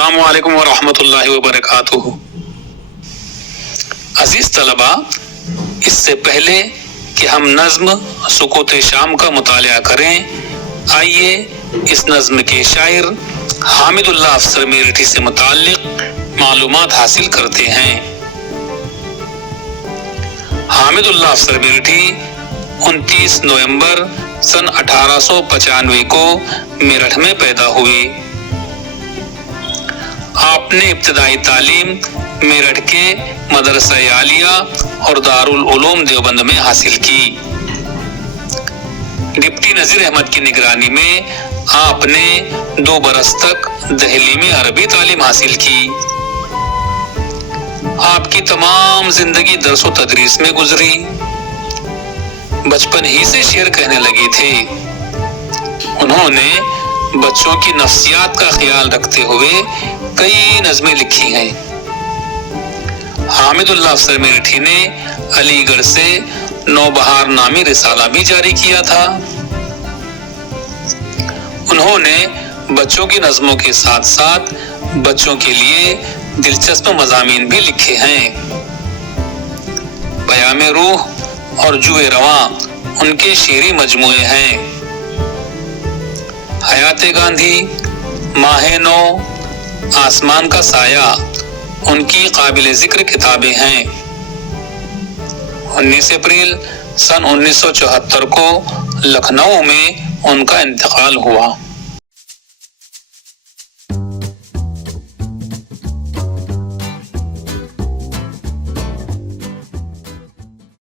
السلام علیکم ورحمۃ اللہ وبرکاتہ۔ عزیز طلباء، اس سے پہلے کہ ہم نظم سکوت شام کا مطالعہ کریں، آئیے اس نظم کے شاعر حامد اللہ افسر میرٹھی سے متعلق معلومات حاصل کرتے ہیں۔ حامد اللہ افسر میرٹھی 29 نومبر سن 1895 کو میرٹھ میں پیدا ہوئے۔ آپ نے ابتدائی تعلیم میرٹھ کے مدرسہ عالیہ اور دارالعلوم دیوبند میں حاصل کی۔ ڈپٹی نذیر احمد کی نگرانی میں آپ نے 2 برس تک دہلی میں عربی تعلیم حاصل کی۔ آپ کی تمام زندگی درس و تدریس میں گزری۔ بچپن ہی سے شعر کہنے لگے تھے۔ انہوں نے بچوں کی نفسیات کا خیال رکھتے ہوئے کئی نظمیں لکھی ہیں۔ حامد اللہ افسر میرٹھی نے علی گڑھ سے نوبہار نامی رسالہ بھی جاری کیا تھا۔ انہوں نے بچوں کی نظموں کے ساتھ ساتھ بچوں کے لیے دلچسپ مضامین بھی لکھے ہیں۔ پیام روح اور جوئے رواں ان کے شعری مجموعے ہیں۔ حیات گاندھی، ماہ نو، آسمان کا سایہ ان کی قابل ذکر کتابیں ہیں۔ 19 اپریل سن 1974 کو لکھنؤ میں ان کا انتقال ہوا۔